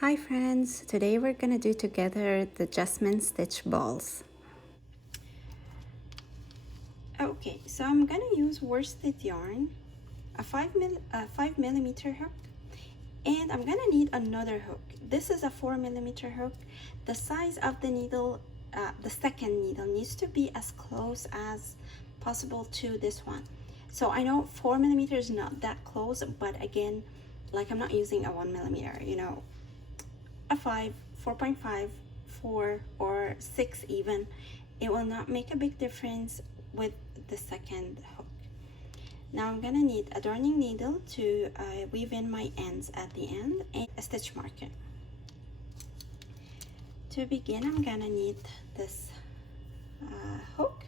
Hi friends, today we're gonna do together the Jasmine stitch balls. Okay, so I'm gonna use worsted yarn, a 5 millimeter hook, and I'm gonna need another hook. This is a 4 millimeter hook. The size of the needle, the second needle, needs to be as close as possible to this one. So I know 4 millimeter is not that close, but again, like I'm not using a 1 millimeter, a 5, 4.5, 4, or 6 even, it will not make a big difference with the second hook. Now I'm gonna need a darning needle to weave in my ends at the end and a stitch marker. To begin, I'm gonna need this hook,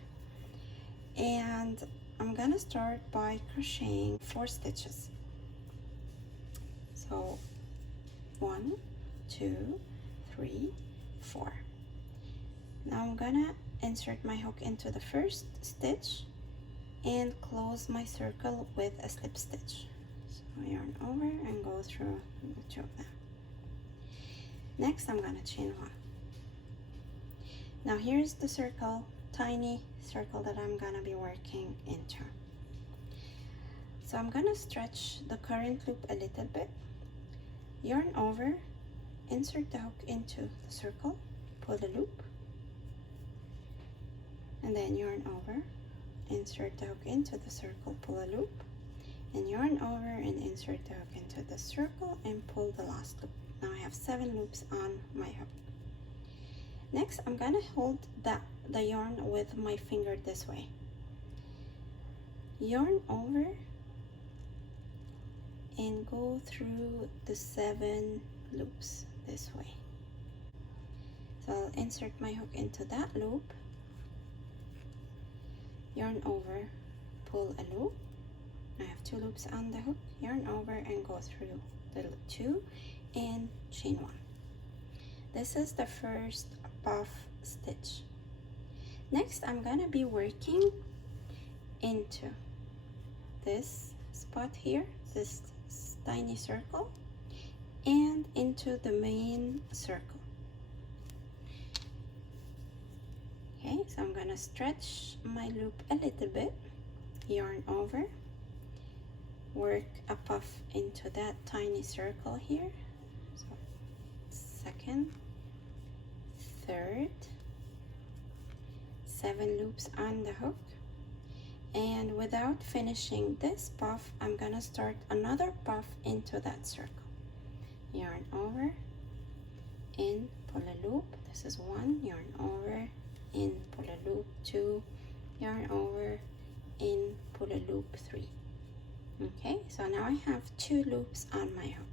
and I'm gonna start by crocheting 4 stitches. So 1, 2, 3, 4. Now I'm gonna insert my hook into the first stitch and close my circle with a slip stitch. So yarn over and go through the 2 of them. Next I'm gonna chain 1. Now here's the circle, tiny circle that I'm gonna be working into. So I'm gonna stretch the current loop a little bit, yarn over, insert the hook into the circle, pull the loop, and then yarn over, insert the hook into the circle, pull a loop, and yarn over and insert the hook into the circle and pull the last loop. Now I have 7 loops on my hook. Next I'm gonna hold the yarn with my finger this way, yarn over and go through the 7 loops this way. So I'll insert my hook into that loop, yarn over, pull a loop. I have 2 loops on the hook, yarn over and go through the 2 and chain 1. This is the first puff stitch. Next I'm gonna be working into this spot here, this tiny circle, and into the main circle. Okay, so I'm gonna stretch my loop a little bit, yarn over, work a puff into that tiny circle here. So second, third, 7 loops on the hook, and without finishing this puff I'm gonna start another puff into that circle. Yarn over, in, pull a loop. This is 1, yarn over, in, pull a loop, 2, yarn over, in, pull a loop, 3. Okay, so now I have 2 loops on my hook.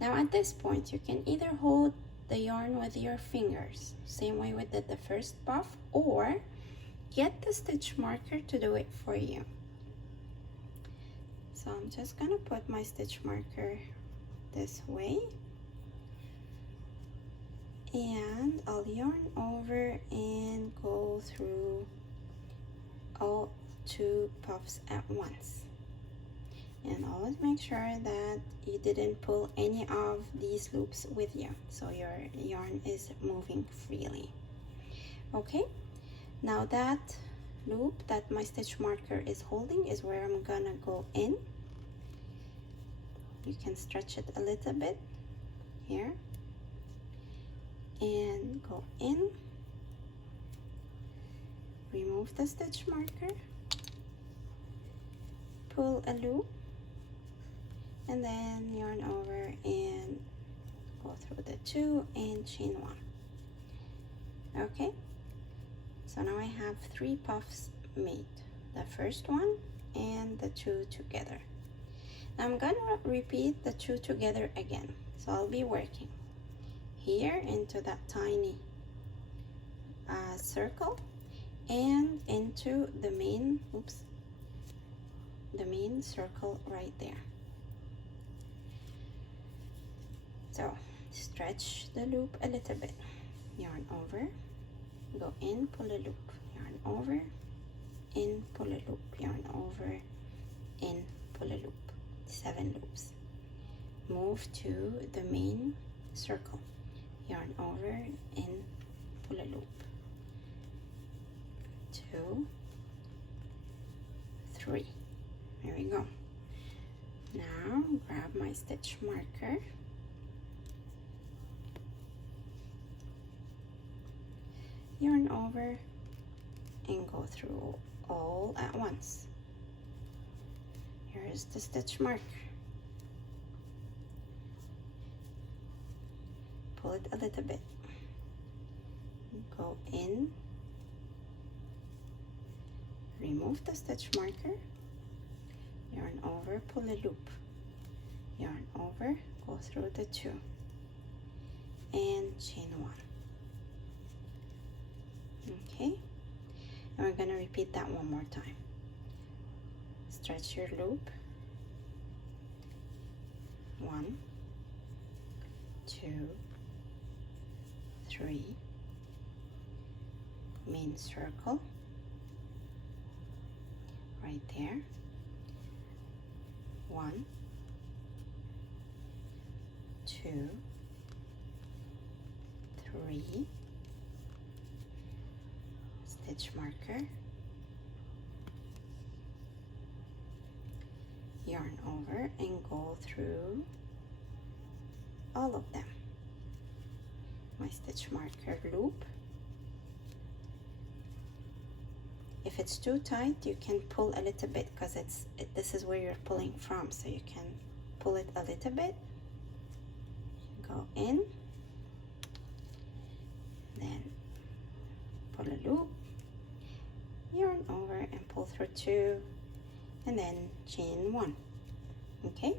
Now at this point you can either hold the yarn with your fingers, same way we did the first puff, or get the stitch marker to do it for you. So I'm just gonna put my stitch marker this way, and I'll yarn over and go through all 2 puffs at once. And always make sure that you didn't pull any of these loops with you, so your yarn is moving freely. Okay, now that loop that my stitch marker is holding is where I'm gonna go in. You can stretch it a little bit here and go in, remove the stitch marker, pull a loop, and then yarn over and go through the 2 and chain 1. Okay, so now I have 3 puffs made, the first one and the 2 together. Now I'm gonna repeat the 2 together again. So I'll be working here into that tiny circle and into the main, the main circle right there. So stretch the loop a little bit, yarn over, go in, pull a loop, yarn over, in, pull a loop, yarn over, in, pull a loop, 7 loops. Move to the main circle, yarn over and pull a loop, 2, 3. There we go. Now grab my stitch marker, yarn over and go through all at once. Here is the stitch marker. Pull it a little bit, go in, remove the stitch marker, yarn over, pull a loop, yarn over, go through the 2 and chain 1. Okay, and we're going to repeat that one more time. Stretch your loop, 1, 2, 3, main circle right there, 1, 2, 3, stitch marker, yarn over and go through all of them. My stitch marker loop. If it's too tight, you can pull a little bit, because this is where you're pulling from, so you can pull it a little bit. Go in, then pull a loop, yarn over and pull through 2, and then chain 1. Okay,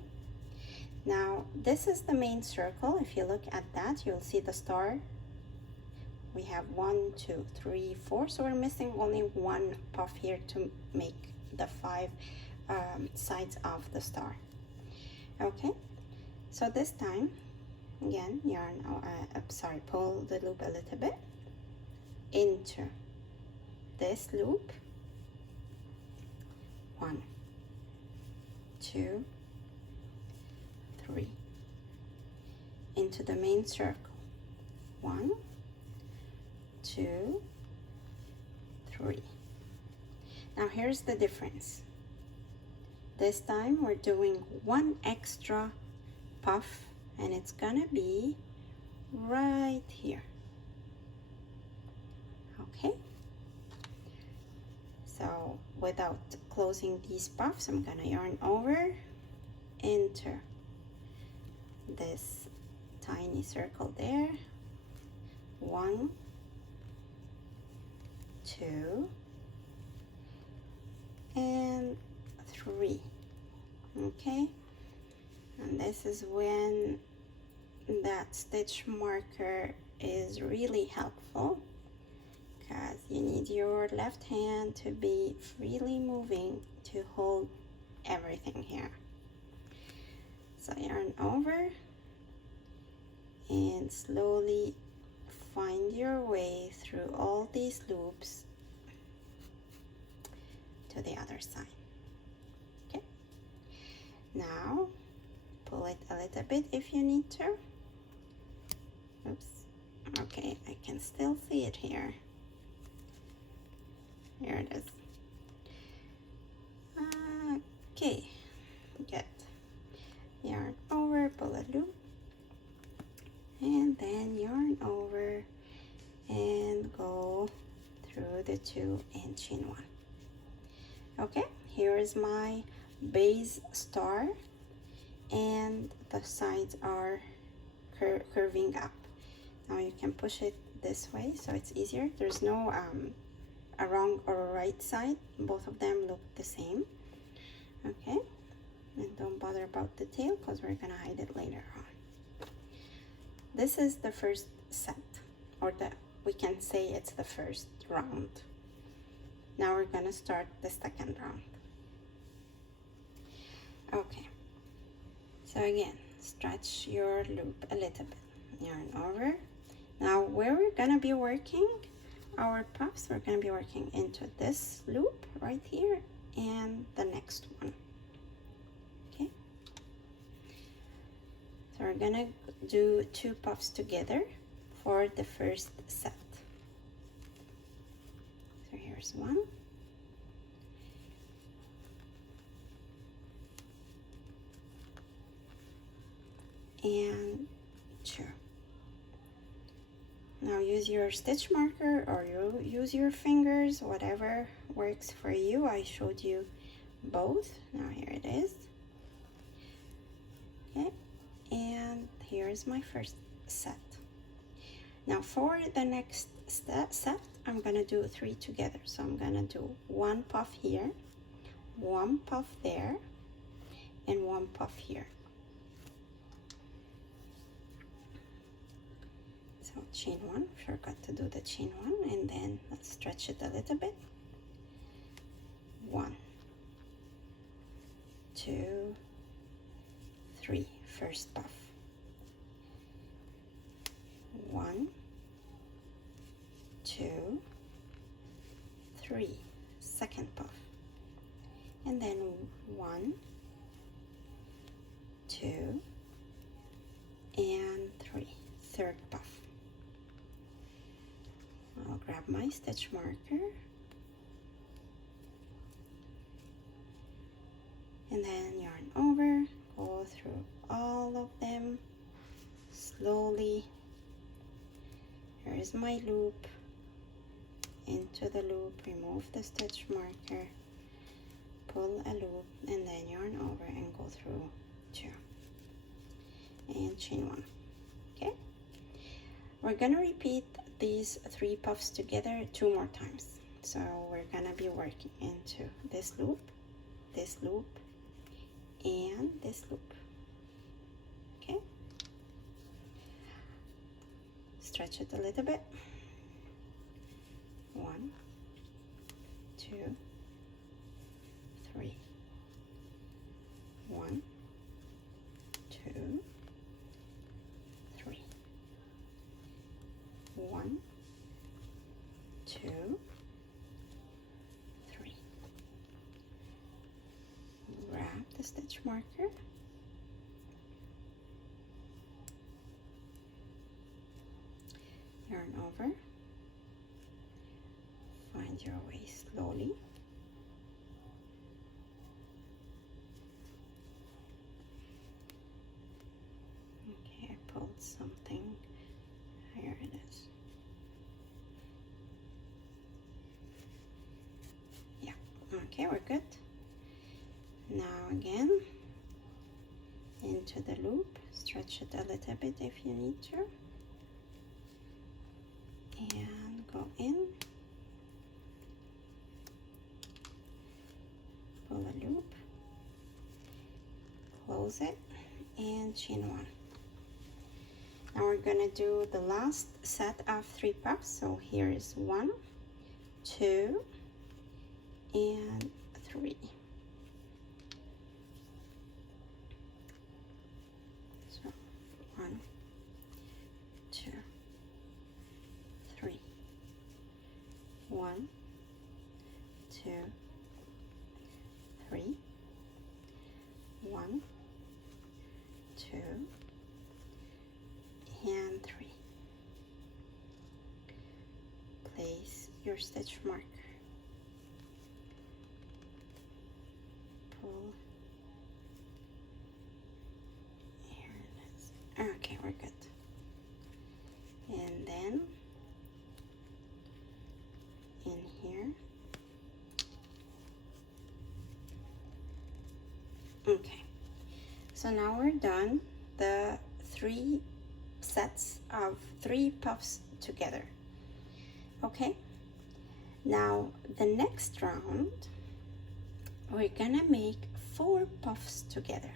now this is the main circle. If you look at that, you'll see the star. We have 1, 2, 3, 4, so we're missing only 1 puff here to make the 5 sides of the star. Okay, so this time again, yarn, pull the loop a little bit into this loop, 1, 2, 3, into the main circle, 1, 2, 3. Now here's the difference. This time we're doing 1 extra puff, and it's gonna be right here. Okay, so without closing these puffs, I'm gonna yarn over, enter this tiny circle there, 1, 2, and 3. Okay, and this is when that stitch marker is really helpful, because you need your left hand to be freely moving to hold everything here. So yarn over and slowly find your way through all these loops to the other side. Okay, now pull it a little bit if you need to. Oops, okay, I can still see it here. Here it is. Okay, good. Yarn over, pull a loop, and then yarn over and go through the 2 and chain 1. Okay, here is my base star, and the sides are curving up. Now you can push it this way so it's easier. There's no a wrong or a right side. Both of them look the same. Okay, and don't bother about the tail because we're gonna hide it later on. This is the first set, or we can say it's the first round. Now we're gonna start the second round. Okay, so again, stretch your loop a little bit, yarn over. Now where we're gonna be working our puffs, we're gonna be working into this loop right here and the next one. Okay, So we're gonna do 2 puffs together for the first set. So here's 1. And 2. Now use your stitch marker or you use your fingers, whatever works for you. I showed you both. Now here it is. Okay, and here's my first set. Now for the next set, I'm gonna do 3 together. So I'm gonna do 1 puff here, 1 puff there, and 1 puff here. So chain 1, forgot to do the chain 1, and then let's stretch it a little bit. 1, 2, 3, first puff. 1, 2, 3, second puff. And then 1, 2, and 3, third puff. I'll grab my stitch marker and then yarn over, go through all of them slowly. Here is my loop, into the loop, remove the stitch marker, pull a loop, and then yarn over and go through 2 and chain 1. Okay, we're gonna repeat these 3 puffs together 2 more times. So we're gonna be working into this loop, and this loop. Okay, stretch it a little bit. 1, 2, 3. 1, 2, 3. 1, 2, 3. Grab the stitch marker, yarn over, find your way slowly. Okay, I pulled something. Here it is. Yeah, okay, we're good. Now again, into the loop, stretch it a little bit if you need to, and go in, pull a loop, close it, and chain 1. Now we're gonna do the last set of 3 puffs. So here is 1, 2, and 3. So 1, 2, 3. 1, 2, 3. 1, 2, and 3. Place your stitch marker. Pull. Here it is. Okay, we're good. And then in here. Okay, so now we're done the 3 sets of 3 puffs together. Okay, now the next round we're gonna make 4 puffs together.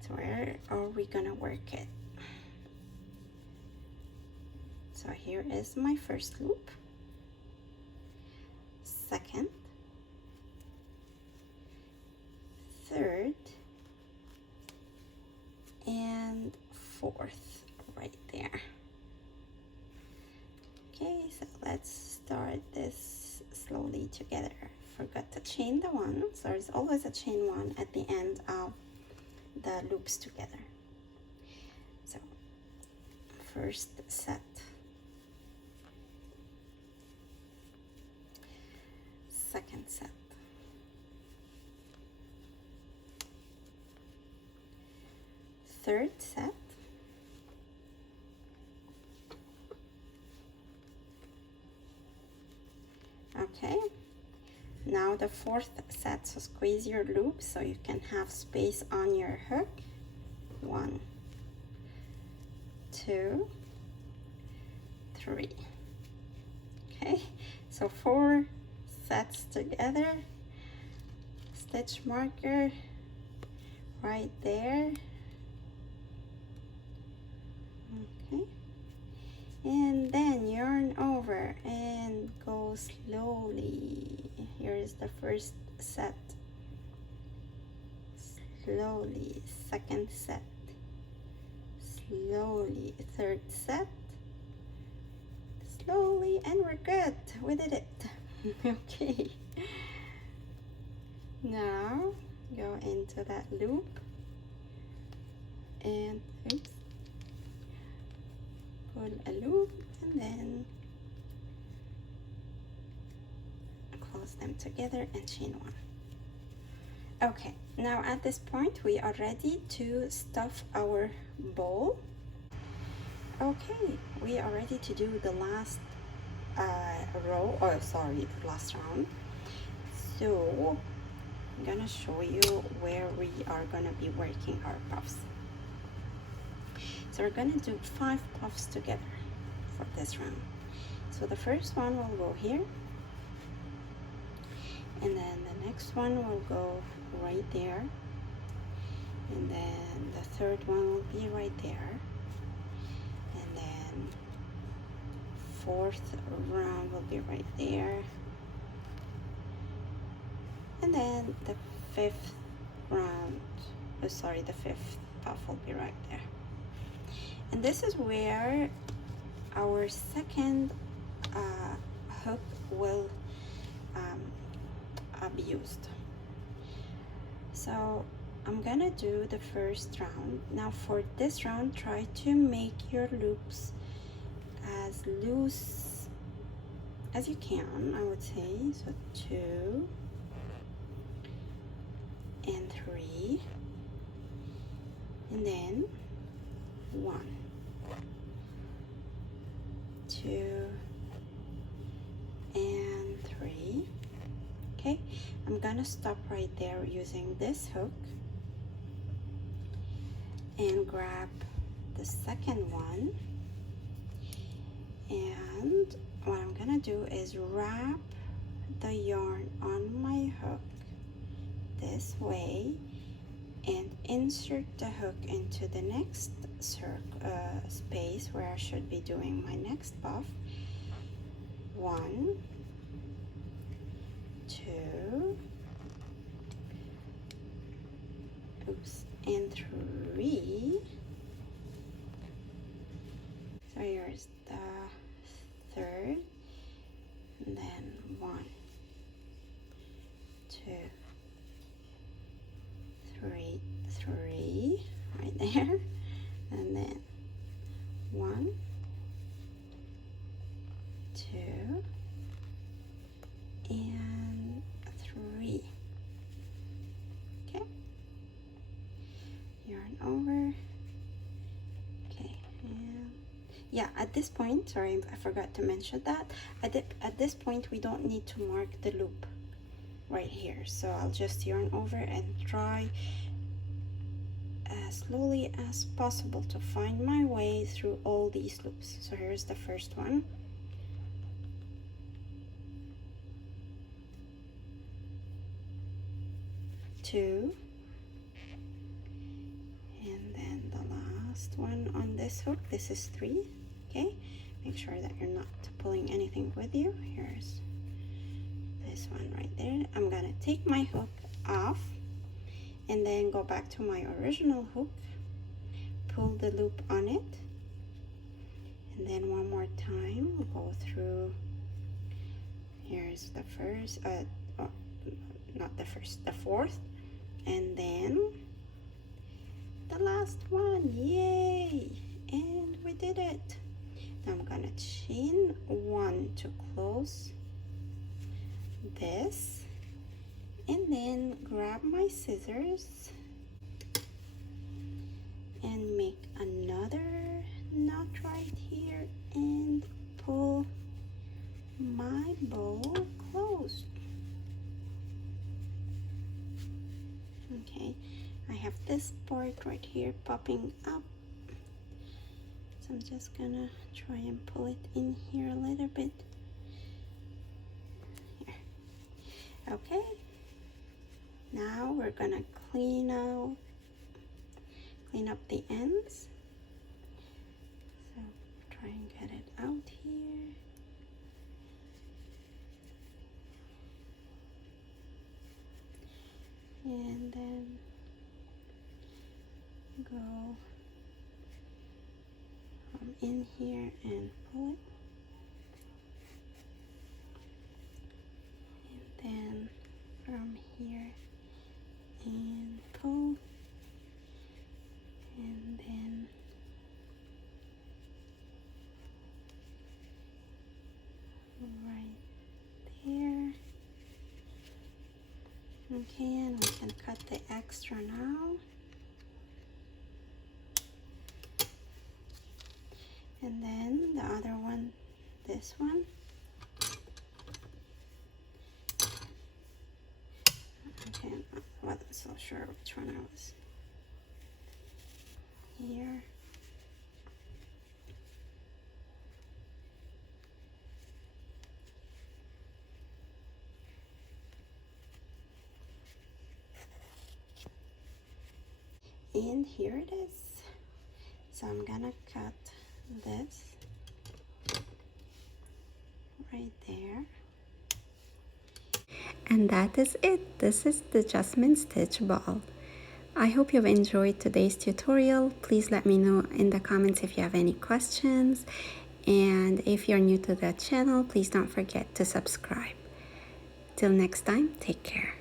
So where are we gonna work it? So here is my first loop, second, third, and fourth right there. Okay, so let's start this slowly together. Forgot to chain the 1, so there's always a chain 1 at the end of the loops together. first set. Second set. Third set. Okay, now the fourth set, so squeeze your loop so you can have space on your hook. 1, 2, 3. Okay, so 4 sets together. Stitch marker right there. Okay, and then yarn over and go slowly. Here is the first set. Slowly, second set. Slowly, third set. Slowly, and we're good. We did it. Okay. Now go into that loop and oops, pull a loop and then close them together and chain 1. Okay, now at this point we are ready to stuff our bowl. Okay, we are ready to do the last row, or sorry, the last round. So I'm gonna show you where we are gonna be working our puffs. So we're gonna do 5 puffs together for this round. So the first one will go here, and then the next one will go right there, and then the third one will be right there, and then fourth round will be right there, and then the fifth round, the fifth puff will be right there. And this is where our second hook will be used. So I'm gonna do the first round. Now for this round, try to make your loops as loose as you can, I would say. So 2 and 3, and then 1, 2 and 3. Okay, I'm gonna stop right there using this hook and grab the second one, and what I'm gonna do is wrap the yarn on my hook this way and insert the hook into the next space where I should be doing my next puff. 1, 2, oops, and 3. So here's the third, and then 1, 2, 3, 3 right there, and then 1, 2, and 3. Okay, yarn over. Okay, and yeah, at this point, sorry, I forgot to mention that at this point we don't need to mark the loop right here, so I'll just yarn over and try as slowly as possible to find my way through all these loops. So here's the first one. Two, and then the last one on this hook, this is 3. Okay, make sure that you're not pulling anything with you. Here's this one right there. I'm gonna take my hook off and then go back to my original hook, pull the loop on it, and then one more time go through. Here's the first, not the first, the fourth, and then the last one. Yay! and we did it. Now I'm gonna chain 1 to close this, and then grab my scissors and make another knot right here and pull my bow closed. Okay, I have this part right here popping up, so I'm just gonna try and pull it in here a little bit. Here. Okay, now we're gonna clean up the ends. So try and get it out here. And then go from in here and pull it. And then from here and pull. And then right there. Okay, and we can cut the extra now. And then the other one, this one. Okay, I wasn't so sure which one I was. Here. And here it is. So I'm gonna cut this right there. And that is it. This is the Jasmine stitch ball. I hope you've enjoyed today's tutorial. Please let me know in the comments if you have any questions. And if you're new to the channel, please don't forget to subscribe. Till next time, take care.